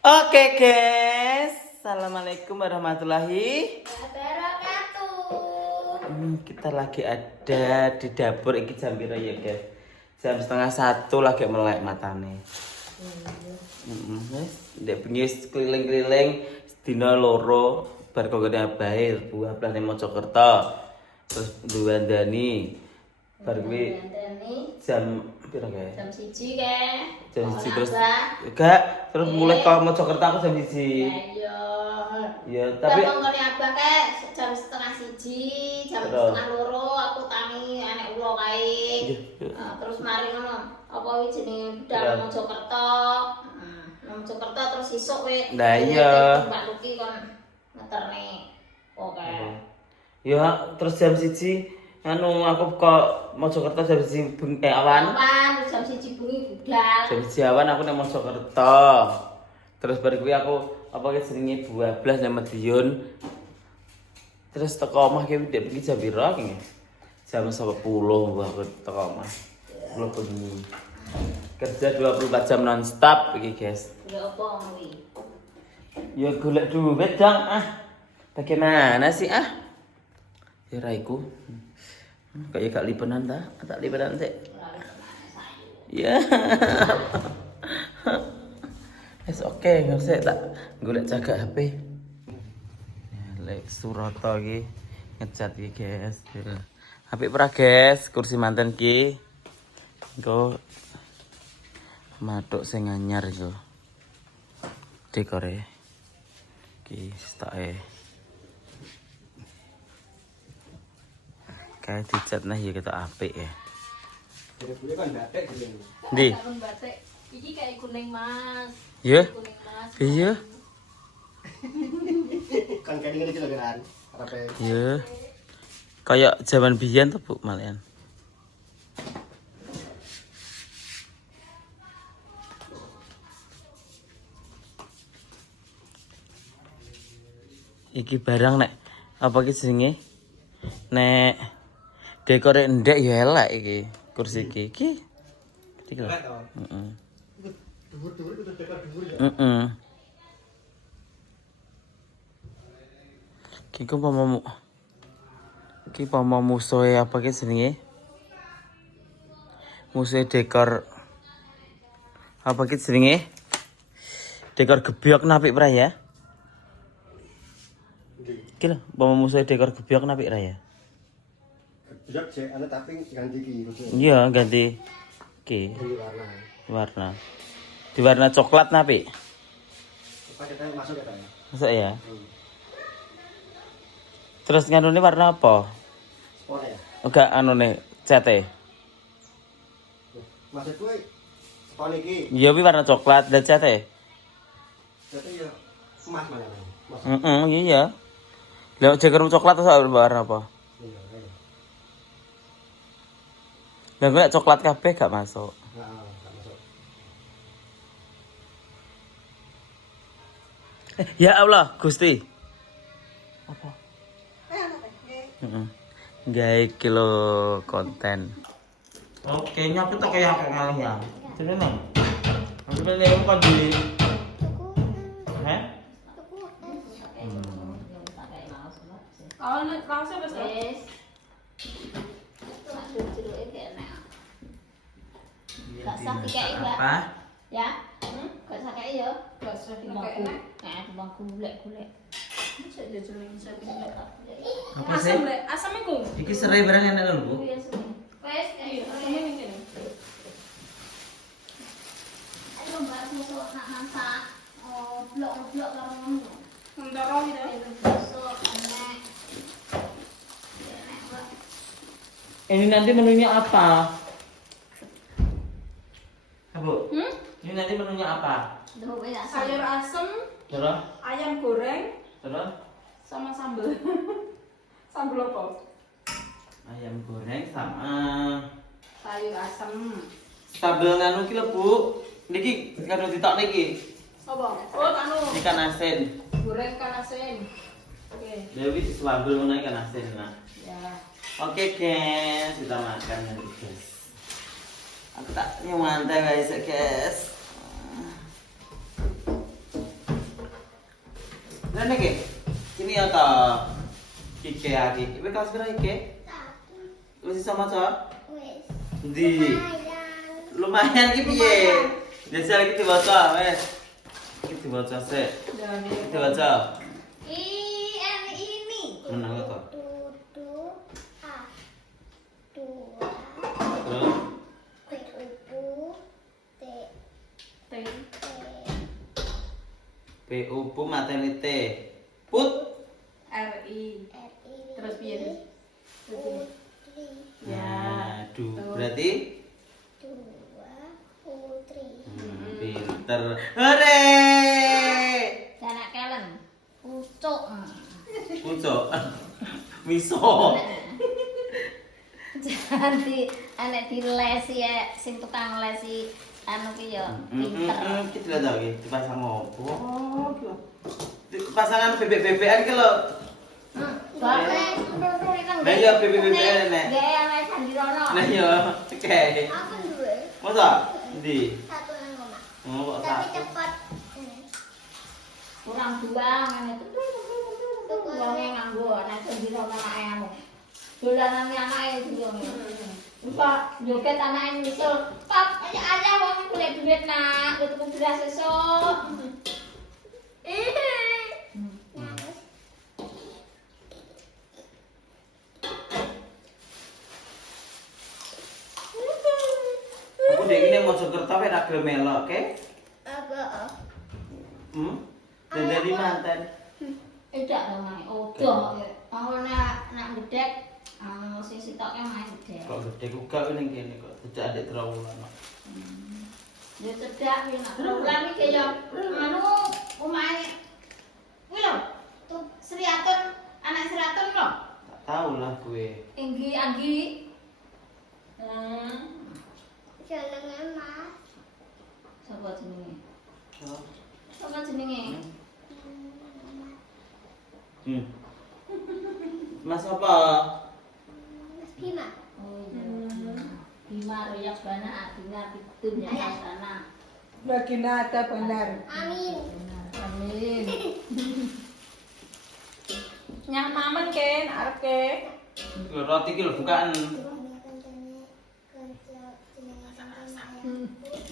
Oke guys, assalamualaikum warahmatullahi Wabarakatuh. Kita lagi ada di dapur. Iki jam piro ya guys? Jam setengah satu lagi melek matane. Ndek bengi keliling-keliling sedina loro bar kok gede bae buah belah nang Mojokerto. Terus duwandani bar kuwi jam piro guys? Jam 1 ke? Jam 1 terus terus mulai ke Mojokerto aku jam 1. Ya Ya, tapi ngomongane abah ke jam setengah 1, jam setengah loro aku tangi anek ulo kae. Terus mari ngono, apa iki jenenge budal Mojokerto. Mojokerto terus isuk kowe. Lah iya. Mbak Luki kon ngeterne. Oke. Ya, terus jam 1 anu aku kok Mojokerto jam 1 awan. Apa jam 1 bengi budal. Jam 1 awan aku nang Mojokerto. Terus bar kuwi aku apa ki jenenge buah blas nang Madiun. Terus teko omah ki ndek iki jam piro ki? Jam 10 aku teko omah. 10 bengi. Kerja 24 jam non-stop iki, guys. Ya apa kuwi? Ya golek duit dong, Bagaimana sih, Ya raiku. Kayak gak lipenan ta? Tak lipenan sih. Ya. It's okay, nggak usah tak golek jaga HP. Ya, lek Surata iki ngecat iki, guys. HP pra, guys, kursi manten ki. Engko matuk sing anyar iku. Dekore. Ki stoke. Kayak dicat nah ya kita apik ya. Ndi? Batik. Iki kayak kuning Mas. Ya? Kuning Mas. Iya. Kan kadang-kadang itu kan Iya. Kayak zaman biyen tuh, Bu, malian. Iki barang nek apa ki jenenge? Nek dekore ndek ya elek iki. Kursi iki. Iki lho. Heeh. dhuwur-dhuwur itu dekor dhuwur ya. Heeh. Ki pomomu. Ki pomo musuhe apa ki jenenge? Musuhe dekor apa ki jenenge? Dekor gebyok napik pra ya? Iki lho, pomo musuhe dekor gebyok napik ra ya? Biar cek ana tapi ganti ki gitu. Iya, ganti ki Warna. warna. Di warna coklat napik. Apa kita masuk ya, Pak? Masuk ya? Terus nganune warna apa? Sport ya. Enggak anune cete. Maksud gue sport iki. Iya wi warna coklat dan cete. Jadi ya emas mana? Mas. Heeh, iya. Lah jagar coklat terus warna apa? Iya, iya. Lah gue coklat kabeh gak masuk. Nah, enggak masuk. Ya Allah, Gusti. Apa? Heeh. Gawe kilo konten. Oke, nyapu tak kayak apa malah ya. Sini nih. Aku pengen kan di. Hah? Kalau nek kaosnya wis wis. Tak jeruk-jeruke kayak enak. Gak usah dikei, Mbak. Apa? Ya? Gak usah kei ya. Gak usah Dimangku. enak. Nah, dimangku golek-golek. Bisa jajan bisa golek. Apa sih? Asam le, asam iku. Iki serai barang enak lho, Bu. Iya sih. Wes, Iya, asamnya ning kene. ayo Mbak musuh nak masak. Oh, blok-blok karo ngono. Ndoro gitu. Musuh enak. Enak, Mbak. Ini nanti menunya apa? Bu, Hmm? ini nanti menunya apa? Duh, wes Sayur asem, Terus? ayam goreng, Terus? sama sambel. Sambel apa? Ayam goreng sama Sayur asem. sambel nganu ki lho, Bu. Niki karo ditok niki. Apa? Oh, anu. Ikan asin. Goreng ikan asin. Oke. Dewi sambel ngono ikan asin nah. Ya. Oke, guys, kita makan nanti, guys. Aku tak nyemantai guys, guys. Rene ke? Sini ya ta. Ike lagi. Ibu kelas berapa Ike? Wis iso maca? Wis. Ndi? Lumayan ki piye? Jajal iki diwaca wes. Iki diwaca sik. Diwaca. Ini. Menang kok. Tutu A. Dua. Terus Upu. T. T. T. PU materi T. Put. RI. RI. Terus piye? Putri. Ya, Tuh. berarti Dua. Putri. pinter. Hore! Anak kelen. Pucuk. Pucuk. Miso. Jadi anak dilesi ya, sing tukang lesi anu ki ya pinter. Kita lihat lagi dipasang opo. Oh, gitu. Pasangan bebek-bebekan ki lho. Nah iya bebek-bebekan nek. Gaya anak Sandirono. Nah iya, oke. Aku duwe Masa? Ndi? satu nang omah. Oh, kok Tapi satu? cepet. Kurang dua ngene tuh. Wonge nganggo anak Sandirono anake anu. Dolanane anake diyong. Lupa joget anake nyusul. Pap, ada wong golek duit nak, tuku beras sesuk. Aku dek ini mau Jakarta wae ra gelem melok, oke? Agak. Dan dari mantan. Tidak dong, udah. Mau nak gedek, sing sitoknya main gedek. Kok gede ku gak ning kene kok tidak ada trawulan. Ya cedak ya nak trawulan iki ya anu omahe. Kuwi lho, tuh Sri Atun, anak Sri Atun lho. Tak tahu lah gue. Enggi Anggi. Jenenge Mas. Sapa jenenge? Oh. Sapa jenenge? Mas apa? Mas Bima. Oh iya. Bima Royak Bana Adina Pitun ya sana. Baginda benar. Amin. Amin. Nyah mamen Ken, arep ke. Roti ki lho bukaan.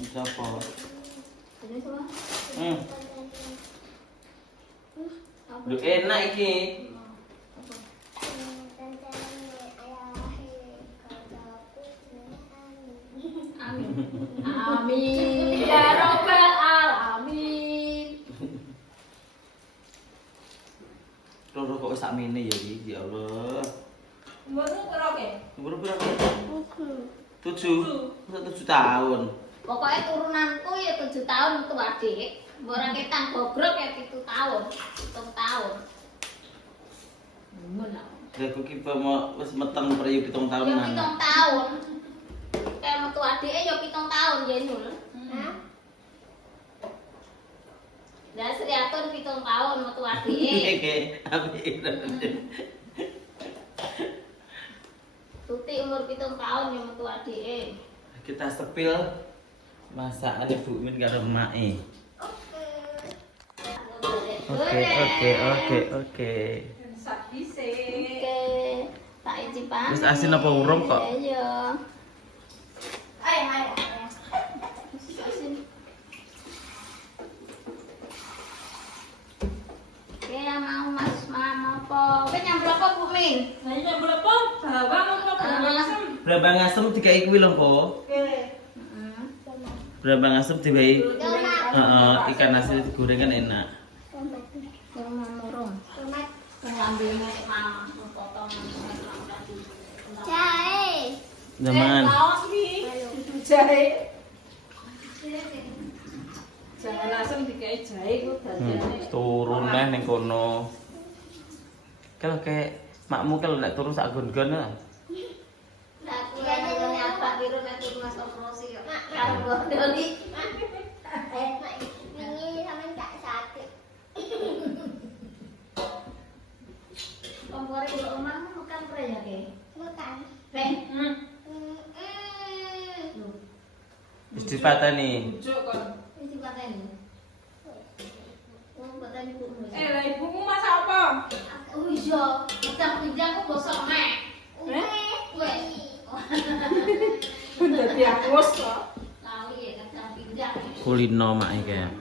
Siapa? Terus apa? Lu enak iki. Amin. Amin. Ya Rabbal alamin. Loro kok wis sakmene ya iki, ya Allah. Umurmu piro ke? Umur berapa? 7. Masa 7 tahun. Pokoknya turunanku ya 7 tahun itu adik. Orang kita gogrok ya 7 tahun. 7 tahun. Mun aku. Aku ki mau wis meteng periuk 7 tahun Ya mana. 7 tahun. Kayak metu adike ya 7 tahun ya Nul. Lah Sri Atun 7 tahun metu adike. Oke, apik. Tuti umur 7 tahun ya metu adike. Kita sepil masakan Ibu Min karo emak-e. Oke. Sak dise. Oke. Tak icipan. Wis asin apa urung kok? Iya. Ayo. Wis asin. Ya mau Mas Mam apa? Kowe nyambel apa Bu Min? Nah, iki berapa? Bawang apa asem? Brambang asem dikai kuwi lho, Po. Oke. Brambang asem diwehi Tomat. ikan asin digoreng kan enak. Kurang murung. Tomat. Ngambilnya Mam potong tadi. Jahe. Zaman. Kaos iki. Dudu jahe. Jangan langsung dikai jahe ku dadane. Turun neh ning kono. Kalau kayak makmu kalau nek turu sak gon-gon lah. Nah, aku nggone apa biru nek turun mas operasi yo. Karo bodoni. Ini sama enggak sate. Kompore kula omah bukan pre ya ke. Bukan. Pe. Wis dipateni. Bujuk kon. Wis dipateni. Oh, pateni Bu. Lah ibuku Iya, udah pindah aku gosok nek. Wes. Dadi akus kok. Tahu ya kacang pindah. Kulino mak iki. Dan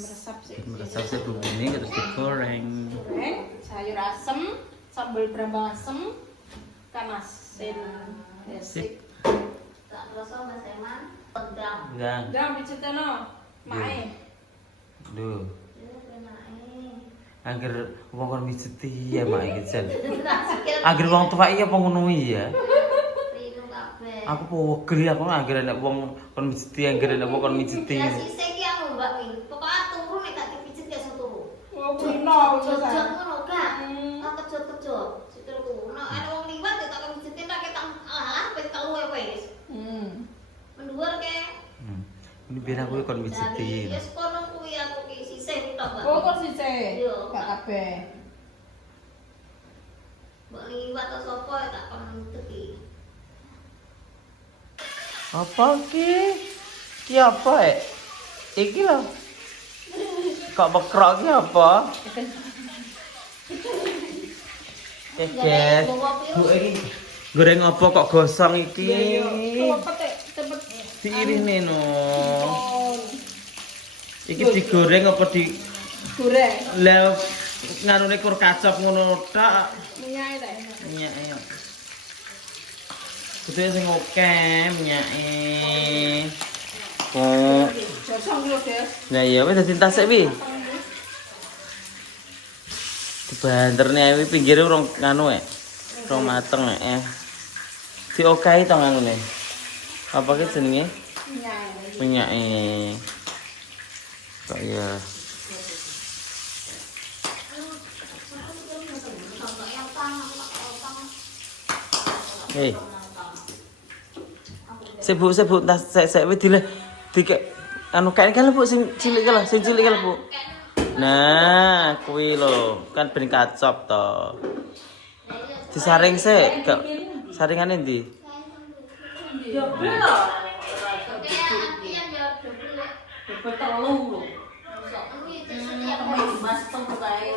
meresap sih. Meresap sih bumbu ini terus digoreng. Goreng, sayur asem, sambal brambang asem, ikan asin. Sip. Tak rasa Mas Eman. Pedang. Enggak. Udah diceteno, mae. Duh. Angger wong kon mijeti ya mak iki jan. Angger wong tuwa iki apa ngono ya? Aku pewegel aku angger nek wong kon mijeti angger nek wong kon mijeti. Ya sisih ki anu Mbak Win. Pokoke turu nek gak dipijet ya turu. Oh, kuno Jojot kan. ngono gak? Tak kejot-kejot. Sikilku. Nek ana wong liwat ya tak mijetin tak ketak pet telu wis. Menduar ke. Ini biar aku kon mijeti. Ya sekono kuwi aku ki sisih tok Mbak. Oh, kok sisih? Iya. Gak kabeh. Mbak liwat atau sapa ya tak kon mijeti. Apa ki? Ki apa iki lho. Kok bekrok ki apa? Guys. Bu iki goreng apa kok gosong iki? Cepet. Diirine no. Iki digoreng apa di Goreng. Lah ngarune kur kacop ngono tok. Minyak ta. Minyake. Kudu sing oke minyake. Oh. Josong lho, Des. Nah iya wis dadi tasik wi. Dibanterne wi pinggire urung nganu Rong mateng Diokahi to nganune. Apa ki jenenge? Minyak. Minyake. Kok ya. Hei. Sebuk tas sek wis dile dikek anu kae kan Bu sing cilik kae sing cilik kae Bu. Nah, kuwi lho, kan ben kacop to. Disaring sik, gak saringane ndi? Double lho. Double telu lho. Mas temu kae.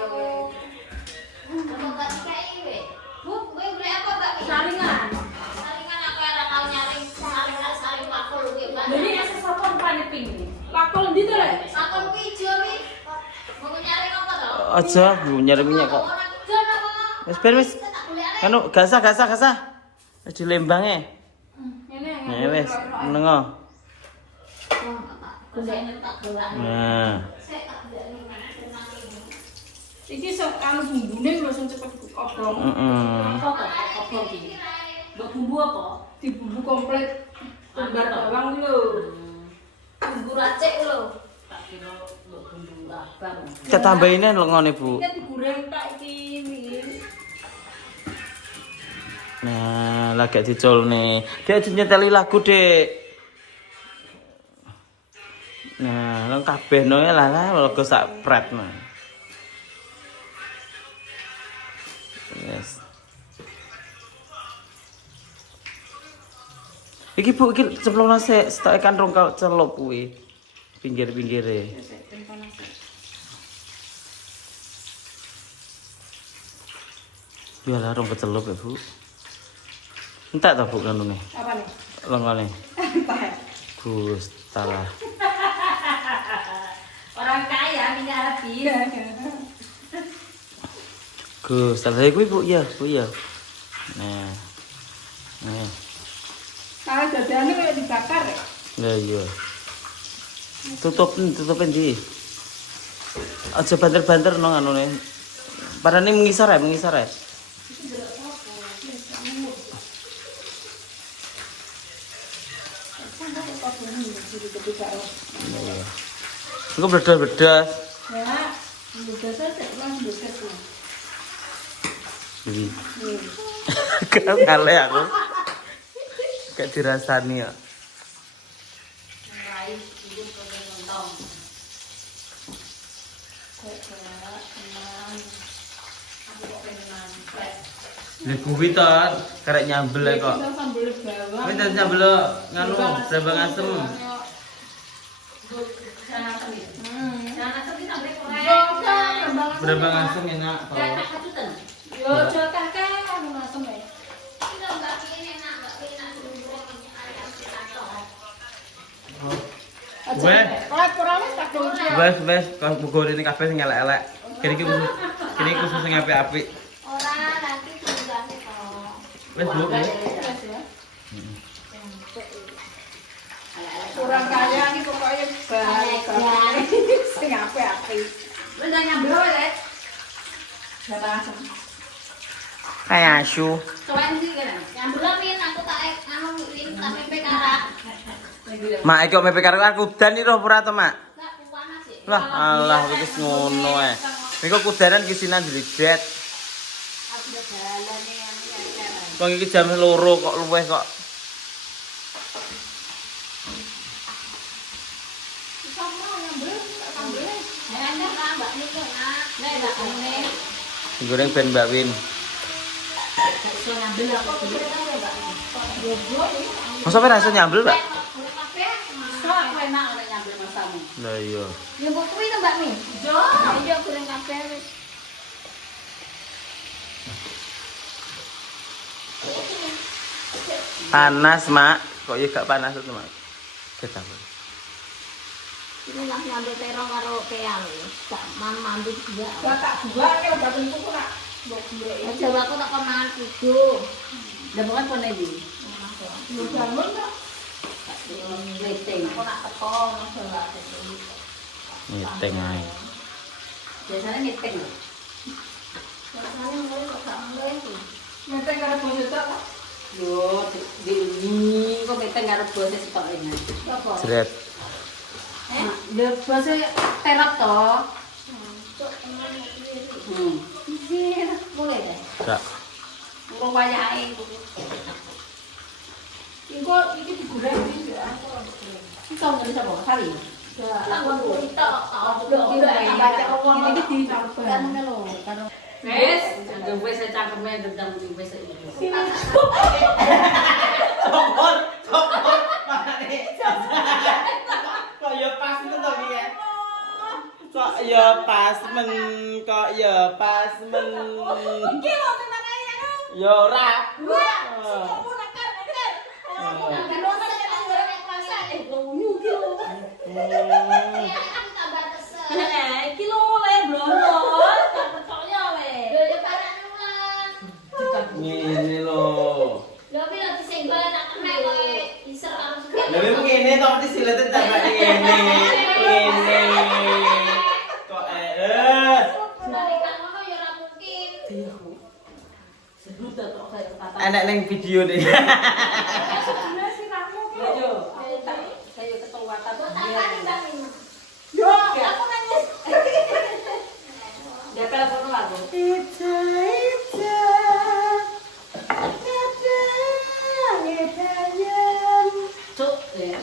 Saringan. Saringan aku ora tau nyaring saring pakul kuwi, Mbak. Jadi asa sapa paniping. Lakol ndi to, Lek? Pakul kuwi ijo wi. Mau nyaring apa to? Aja, Bu nyari minyak kok. Ora ijo apa? Wis ben wis. Anu gasah. Wis dilembange. Ngene. Ya wis, menengo. Nah, Iki anu bumbune lho sing cepet obrong. Obrong iki. Mbok bumbu apa? Di bumbu komplit. Tumbar bawang lho. Bumbu racik lho. Tak kira mbok bumbu abang. kita tambahine lengone Bu. Iki digoreng tak iki Min. Nah, lagi diculne. Dia nyeteli lagu, Dek. Nah, leng kabeh no lah logo sak pret no. Yes. Iki Bu iki cemplungna sik stok ikan rong celup kuwi. Pinggir-pinggire. Jual rong kecelup ya, Bu. Entek ta Bu kanune? Apa nih? Lengone. Entah ya. Gus, salah. Orang kaya minyak habis. Gus, salah kuwi Bu ya, Bu ya. Nah. Nah, Kalau dadane kayak dibakar ya. lah iya. Tutupin di. Aja banter-banter nang anune. Padane mengisar ya. Engko bledas-bledas. Ya, udah saja lang dekat tuh. Iki. Kan ngale aku. Kayak dirasani ya. Nek kuwi to karek nyambel kok. Kita sambel bawang. Kuwi tadi nyambel nganu brambang asem. Jangan asem iki sambel Brambang Berambang asem enak tau. Kakak kacutan. Yo, jual kakak anu asem ya. Ini Mbak Pin enak, Mbak Pin enak dulu ayam sirato. Wes. Kalau kurang tak dong. Wes, kau buku ini kafe sing elek-elek. Kini khusus sing apik-apik. Ora nanti tugasnya kok. Wes, Bu. Kurang kaya ini pokoknya baik. Sing apik-apik. Lu udah nyambel ya? Udah langsung. Kayak asu. Cobain sih kan. Yang belum Min, aku tak anu link tak mimpi karak. Mak iki mepe karo kudan iki roh ora to, Mak? Enggak panas sih. Wah, alah wis ngono ae. Niku kudanan kisinan jlijet. Aku udah jalan nih yang Wong iki jam 2 kok luweh kok. Enak lah Mbak Min tuh enak. Nek Mbak Min. Goreng ben Mbak Win. Masa ora iso nyambel, Mbak? Sok enak ora nyambel masamu. Lah iya. Ya mbok kuwi to Mbak Min. Jo, iya goreng kabeh wis. Panas, Mak. Kok ya gak panas itu, Mak? Ketambah. Ini lah nyambel terong karo keang. Gak mandu juga. Batak dua kan udah bentuk nak. Mbok dua ini. Aja aku tak mangan kudu. Lah bukan pone di. Lu bangun tak? Meeting. Aku nak teko masalah itu. Meeting ae. Biasanya meeting. Rasanya mulai kok gak mulai tuh. Meeting karo bos itu apa? Yo, di ini kok meeting karo bos itu tok ini. Apa? Jret. Dia bos terap toh. Cuk, emang iki. Izin, mulai deh. Gak. Urung wayahe. Engko iki digoreng iki ya. Iki kau ngerti apa? Kali. Tak ngomong itu, tak Iki baca omong iki dicampur. kan melo, karo Wes, jangan wes cangkeme gendang wes iki. Cokor, makane. Kok ya pas men to iki ya. Kok ya pas men, kok ya pas men. Iki lho tenang ae ya. Ya ora. Kamu nakar. kan dosa kita goreng masak lunyu ki lho. Ya aku tambah kesel. Iki lho le blonor, gak percaya we. Yo yo parane ulang. Ngene lho. Lho pi lho disenggol tak kena kowe iser karo sikil. Lah memang ngene to mesti silete tambah ngene. Ngene. Kok Balikan ngono ya ora mungkin. Sebut tok kayak kata. enak ning video nih. Sebenarnya sih kamu ki. Yo, saya ketua Buat tapi apa nih Mbak Min? Yo, aku nangis. Dia telepon aku. Cuk, ya.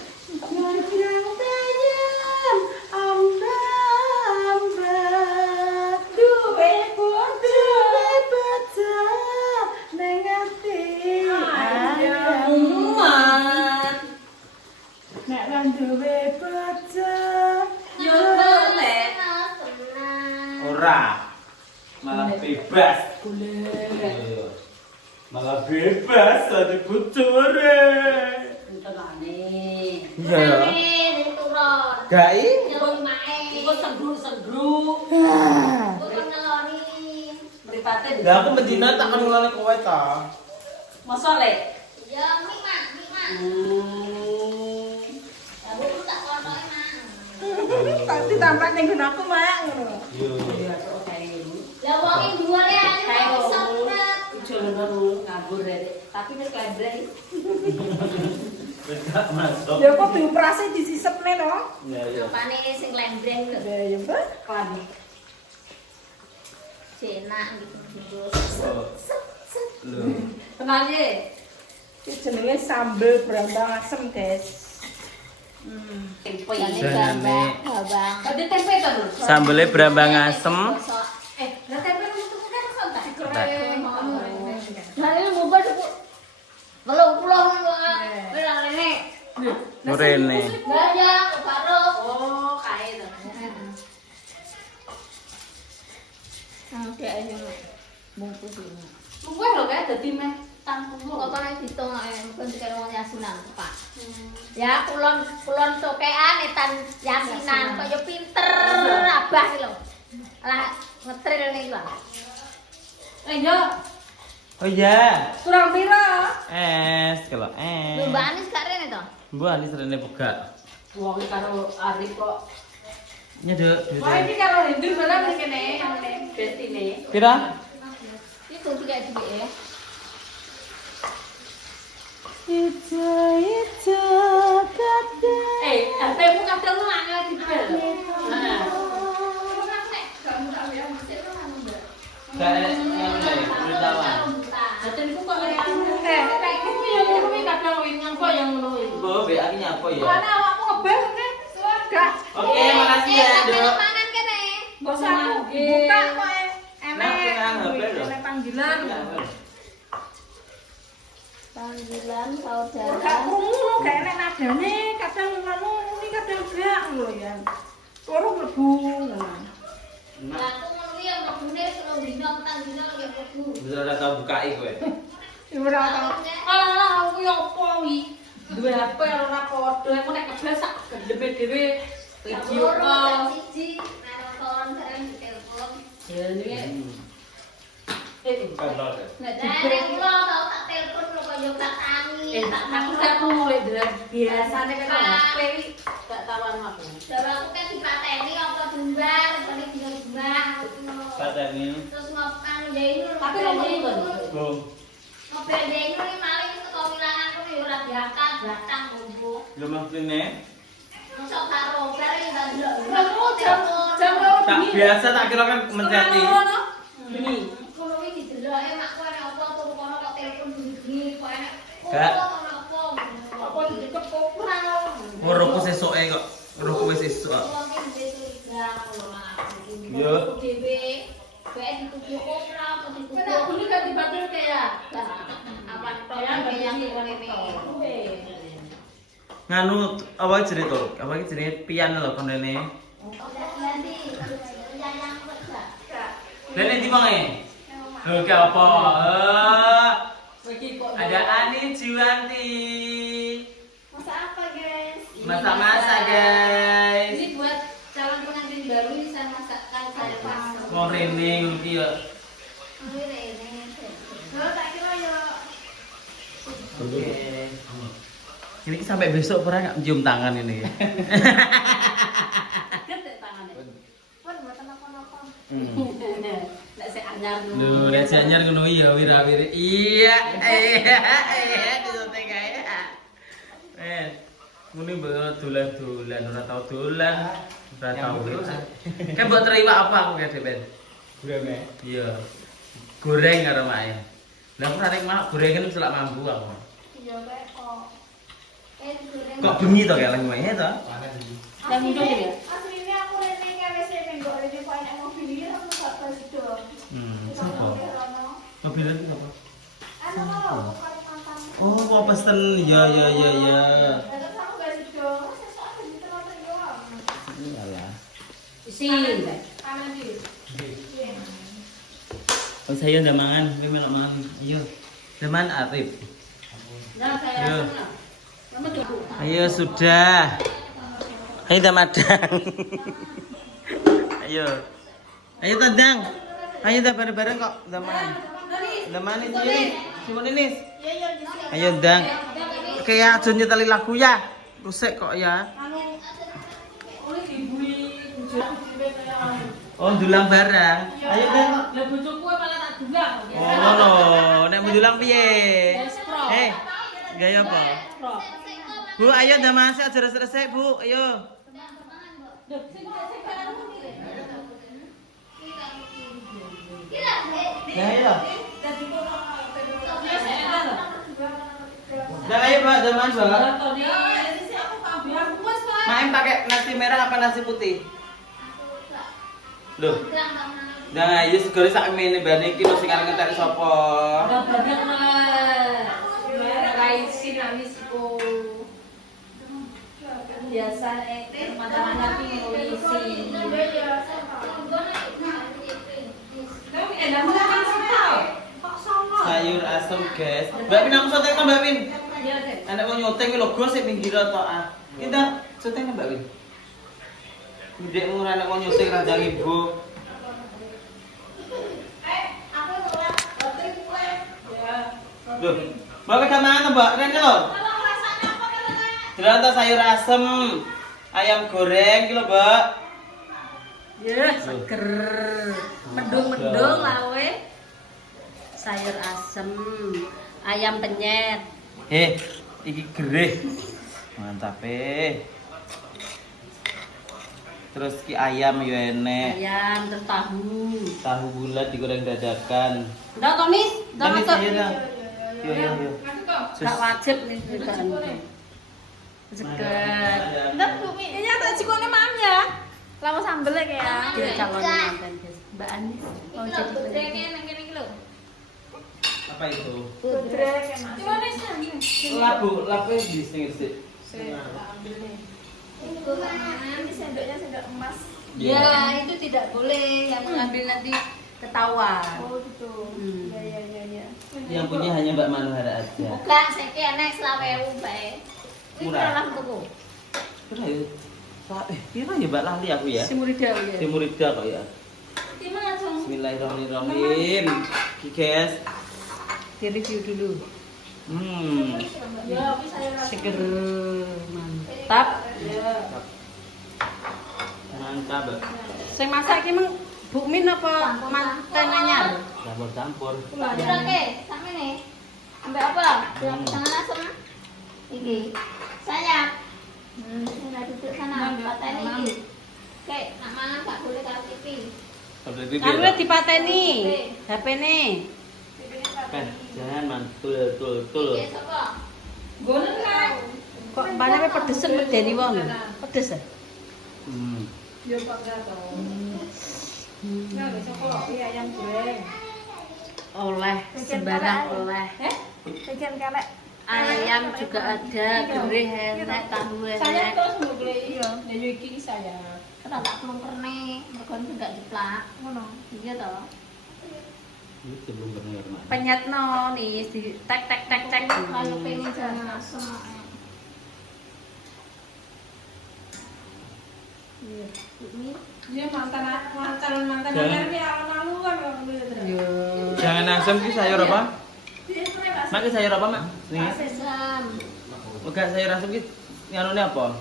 Yo, boleh. Ora. Malah bebas. Boleh. Malah bebas ada bocore. Tenane. Iya ya. Dari turun. Gai? Nyelon mae. Iku senggru-senggru. Bukan ngeloni. Mripate. Lah aku mendina tak kan ngulane kowe ta. Masa le? Ya mik mak, mik mak. Ya bu tak konoke mak. Tak ditamprak ning aku mak ngono. Yo. Lah wong ing dhuwure ane Kayak kok iso ngono. urat. Ijo ngono ngabur rek. Tapi wis kandre. Wis gak masuk. Ya kok dioperasi disisepne to? Ya ya. Apane sing lembreng lho. Ya ya, Mbak. Kan. Cenak gitu. Oh. Lho. Tenang ye. Iki jenenge sambel brambang asem, guys. Tempe. Jane Jane. babang. Tadi tempe to lho. Sambelnya brambang asem. Lah tempe lu tuku kan santai. Nah ini ngubah cukup. Belum pulang kok. Bilang ini. Murene. Banyak baru. Oh, kae to. kayaknya bungkus ini. Luwe lho kae dadi meh tanpa Kok nek ditung mungkin dikira wong yasinan, Pak. Ya kulon cokean etan yasinan kok yo pinter abah iki lho. Lah ngetril nih lho. yo Oh iya. kurang pira? Es kalau Lho Mbak Anis gak rene to? Bu Anis rene buka. Wong iki karo Arif kok. Nyedek. Wah iki karo Hindu mana kene bestine. Pira? Itu juga dhuwit ya. HP-mu kadang lu angel dibel. Nah. Kayak beritahuan. Jadi ku kok kayak gitu yang ngono kuwi kadang winang kok yang ngono kuwi. Bu, BA ki nyapa ya? Mana awakmu ngebel kan? Gak. Oke, makasih ya, Dok. Mangan kene. Bos aku buka kok Nah, kenang HP lho. enek panggilan. Panggilan Gak saudara. krungu gak enek nadane, kadang ngono kuwi kadang gak ngono ya. Loro mlebu ngono. Lah aku ngono kuwi yang mlebune selong dino petang dino lagi mlebu. Bisa ora tau bukai kowe. Ora tau. Alah aku yo opo wi. Duwe HP ora padha, aku nek kebel sak gendeme dhewe video call. Siji, nek nonton bareng di telepon. Ya ini. Kontrol. Nek dari kula tau tak telepon kok yo gak tangi. Aku mulai dengan biasane kan HP wi gak tawan aku. Cara aku kan dipateni apa jumbar, paling dino jumbar. Pateni. Terus ngopan ya ini Tapi nomor itu kan? Bu. mobil dia ini maling teko wilangan ku yo ora diangkat, datang kumpu. Lu maksudne? Masuk karo kare ndak ndelok. Kamu jam Tak biasa tak kira kan menceti. Ini. Kulo iki dideloke makku ana apa turu kono kok telepon bunyi kok enek. Gak. Apa dikep kopral. Ngoroku sesuke kok. Ngoroku wis sesuk. Yo. Dhewe bae dituku kopra apa dituku. Kan aku ini gak dibatul kayak. Apa tok yang ngene. Nganu apa jenenge to? Apa iki jenenge pian lho kon rene. Nanti yang kerja. Rene ndi wonge? Lho ke apa? Ada Ani Juwanti. Masak apa guys? Masak-masak, guys. Ini buat calon pengantin baru bisa masakkan saya pas. Wong rene ngono ki ya. Lo tak kira ya. Oke. Ini sampai besok pernah nggak cium tangan ini? Pun buat apa-apa. Nek sik anyar Lho, nek anyar ngono iya wira-wiri. Iya, disote kae. Muni mbok dolan-dolan ora tau dolan, ora tau. Kan mbok terima apa aku kae Ben? Goreng. Iya. Goreng karo mae. Lah aku arek malah gorengan selak mambu aku. Iya kayak kok. Kok bengi to kae lagi mae to? Dan muncul ya. Aslinya aku rene kayak wis minggu rene kok enek mobil iki aku gak tahu itu. Sopo? Mobilan itu apa? Anu mau bukan mantan. Oh, kok pesen. Ya. Terus aku gak sido. Sesuk ada di tempat yo. Iyalah. Isi. Kanan di. Oh, saya udah mangan, tapi melok mangan. Ayo. Teman Arif. Nah, saya Yo. senang. Kamu tuh. Ayo sudah. Ayo Tamadang. Ayo. Ayo Tadang. Ayo dah bareng-bareng kok. Teman. Teman ini. Simon ini. Ayo Dang. Kayak aja nyeteli lagu ya. Rusek kok ya. Oh, dulang barang. Ayo Ben. Lah bojoku malah tak dulang. Oh, ngono. Nek mendulang piye? Gaya apa? Bu, ayo dah masak aja resik-resik, Bu. Ayo. Ya, ayo. Dah ayo, Pak, zaman banget. Main pakai nasi merah apa nasi putih? Loh. Nah, ayo segera sak mene bane iki lho sing arep ngetek sapa? Raisi namisku. Biasa teman-teman tapi ngisi. Tapi enak asem, guys. Mbak Win aku syuting Mbak Win. Iya, Dek. Anak mau nyuting ki logo sik pinggir to ah. Kita syuting Mbak Win. Ndek mau anak mau nyuting Raja Ibu. Aku ngeliat roti kue. Loh, Mbak pegang mana, Mbak? Rene lho. Kalau rasanya apa katanya? Jelantah sayur asem, ayam goreng ki lho, Mbak. Ya, seger. Mendung-mendung lawe. Sayur asem, ayam penyet. Iki gereh. Mantap Terus ki ayam yo enek. Ayam terus tahu. Tahu bulat digoreng dadakan. Ndak Tomis, ndak Ini masuk. sayur. Yo. Gak wajib nih juga. Seger. Ntar bumi. Ini tak cikone mam ya. Lama sambelnya kayak. Dia calon mantan guys. Mbak Anis. Iki lho budrengnya nang kene iki lho. Apa itu? Budrek ya mas. Gimana sih? Labu di sini. Itu nanti sendoknya sendok emas. Ya, itu tidak boleh yang mengambil nanti ketahuan. Oh gitu. Iya. Yang punya hanya Mbak Manuhara aja. Buka saiki enek 20.000 bae. Iki Murah. kalah tuku. Pira ya? Pira ya Mbak lali aku ya? Si Murida ya. Si Murida kok ya. Iki langsung Bismillahirrahmanirrahim. Ki guys. Di review dulu. Ya, bisa ya. Seger, mantap. Mantap, Mbak. Sing masak iki meng Bu Min apa manten anyar? Campur-campur. Oke, sampe nih. Ambek apa? Jangan asem. Iki. Sayap. Sudah duduk sana, pateni iki. Oke, nak mangan gak boleh karo TV. Sampai pipi. Kan wis dipateni HP-ne. Jangan mantul tul. Iki sapa? Gonen kan? Kok mbane pedesen medeni wong. Pedes ya? Ya Pak Gato. Nah, besok kalau ayam goreng. Oleh sembarang oleh. Bikin kelek. Ayam juga ada, gereh enek, tahu Saya enek. terus mbok iya. Ya yo iki saya. Kena tak kelungkerne, mergo enggak jeplak. Ngono. Iya toh. Ini sebelum bener, Mak. Penyetno nih di tek. Kalau pengen jangan asem. Iya, ini Iya mantan Jangan. ini alun-alun kan Yo. Jangan asam ki sayur apa? Mak ki sayur apa, Mak? Nih. sesam. Enggak sayur asam ki nganune apa?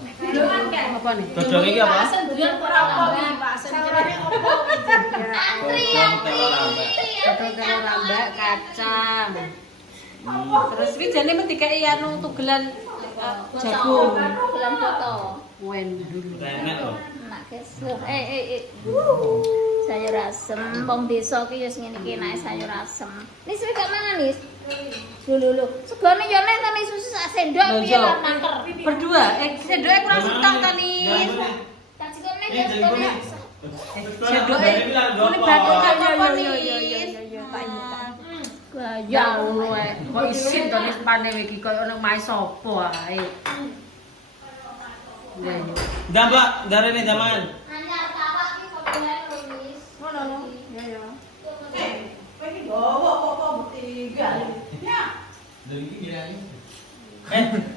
Apa nih? Dodong iki apa? Sendirian ora apa Pak. Sayurane opo Dodong telur lambat. Dodol telur rambak, kacang. Terus iki jane men dikeki anu tugelan jagung. Bulan foto. Wendul. Enak loh. Nak kesel. Sayur asem, wong desa ki ya sing ngene iki nek sayur asem. Nis wis gak mangan nis. Lho. Segone yo nek tani susu sak sendok Lho, piye yo. lan nangker. Berdua, sendoke kurang setong ta nih. Tak sikone ya sekone. Sendoke kuwi bathuk apa nih? Gaya Kowe kok isin to nis pane iki koyo nang mae sapa ae. Ya yo. Dah, Mbak, darene zaman. anyar kawak ki kopian lho nis. Ngono lho. Ya ya. Iki gowo apa bertiga. Ya.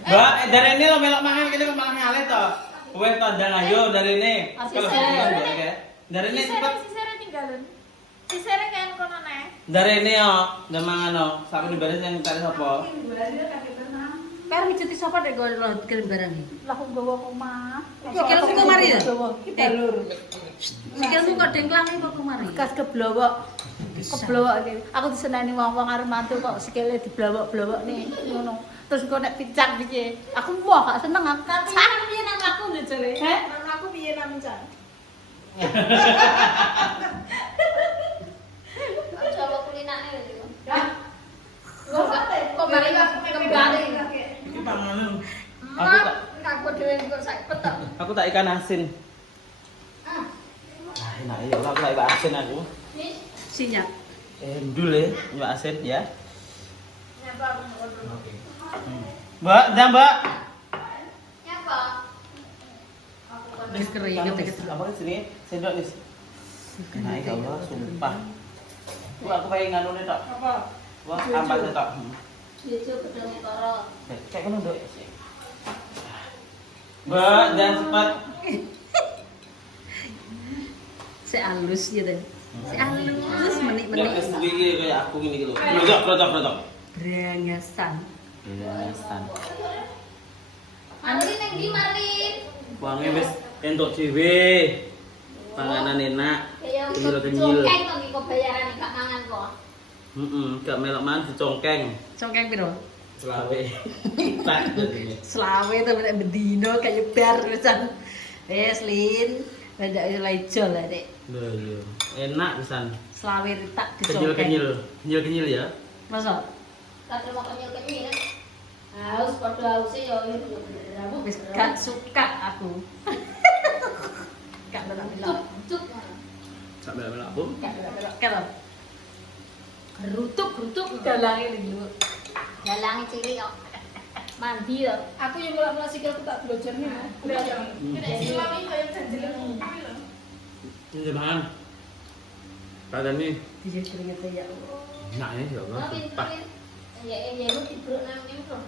Mbak, darene lo melok mangan kene kok malah ngale to. Kowe tandang ayo darene. Kalau darene cepet. Sisere tinggalin. Sisere kan kono nek. Darene yo, ndak mangan no. Sampe dibaris yang kare sapa? Per mijeti sapa nek gono kirim barang iki? Lah kok gowo omah. Sikilmu kok mari ya? Ki balur. Sikilmu kok dengklang kok kemari. Kas keblowok. Keblowok iki. Aku diseneni wong-wong arep mantu kok sikile diblowok-blowok nih ngono. Terus kok nek pincang piye? Aku wah gak seneng aku. Cak piye nang aku njele. Heh, nang aku piye nang cak? Coba kulinane lho. Kok mari kembali. Iki panganan. Aku dhewe kok sak petek. Aku tak ikan asin. Enak ya, aku tak ikan asin aku. Nis, Sinyap. Endul ya, ikan asin ya. Mbak, dah Mbak. nyapa? Wis keringet iki. Apa sini? Sendok nih. Enak ya Allah, sumpah. Aku pengen nganune tok. Apa? Wah, ampat itu tak. Jojo gedung karo. Kayak ngono nduk. Mbak, jangan cepat. Si halus gitu. Si halus menik-menik. Ya, segini kayak aku gini gitu. Protok. Berangasan. Berangasan. Marin yang di Marin. Uangnya wis entuk dhewe. Panganan enak. Kayak Kenyil-kenyil. congkeng lagi kok bayaran gak mangan kok. Gak melok mangan dicongkeng. Congkeng piro? Selawe. Tak. Selawe to nek bedino kayak bar pisan. Wes Lin, dadak lejol lah Dek. Lho iya. Enak pisan. Selawe tak dicongkeng. Kenyil-kenyil ya. Masa? Kadang mau kenyil-kenyil. Haus padha hause ya Wis gak suka aku. Gak melok-melok. cuk. Gak melok-melok apa? Gak melok-melok kalau. Gerutuk dalange dulu. Dalange cilik kok. Mandi yo. Aku yang mulai sikilku tak belajar nih. Selama ini kayak janjilan kuwi lho. Ini mangan. Padahal nih. Dia keringetnya ya Allah. Nah ini ya Allah. Tapi Sumpah. ya lu tidur nang ini tuh.